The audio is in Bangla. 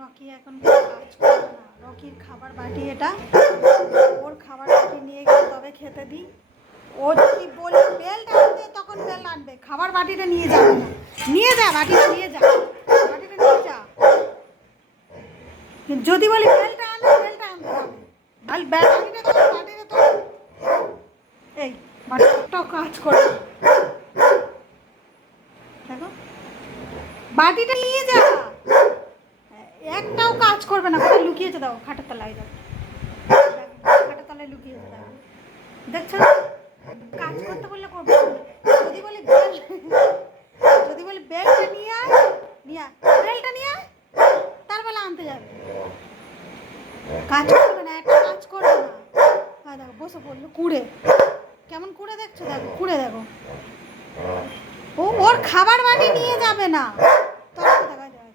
রকি এখন কাজ করবে না। রকির খাবার বাটি এটা, ওর খাবার বাটি নিয়ে গিয়ে তবে খেতে দিই। ও যদি বলি বেলটা আনতে, তখন বেল আনবে, খাবার বাটিটা নিয়ে যাবে না। নিয়ে যা, বাটিটা নিয়ে যা, বাটিটা নিয়ে যা। যদি বলি বেলটা আনবে, বেলটা আনতে হবে। বাটিটা তো, বাটিটা তো এই বাটিটাও কাজ করে। দেখো, বাটিটা নিয়ে যা, একটাও কাজ করবে না। কোথায় লুকিয়েছে দাও, খাটের তলায় দাও, খাটের তলায় লুকিয়েছে দাও। দেখছো, কাজ করতে বললে করবে। যদি বলি বেল, যদি বলি বেলটা নিয়ে আয়, নিয়ে আয়, বেলটা নিয়ে আয়, তার বেলা আনতে যাবে। কাজ করবে না, একটা কাজ করবে না। হ্যাঁ দেখো, বসে পড়লো কুড়ে, কেমন কুড়ে দেখছো, দেখো কুড়ে দেখো। ও ওর খাবার বাটি নিয়ে যাবে না। তখন দেখা যায়,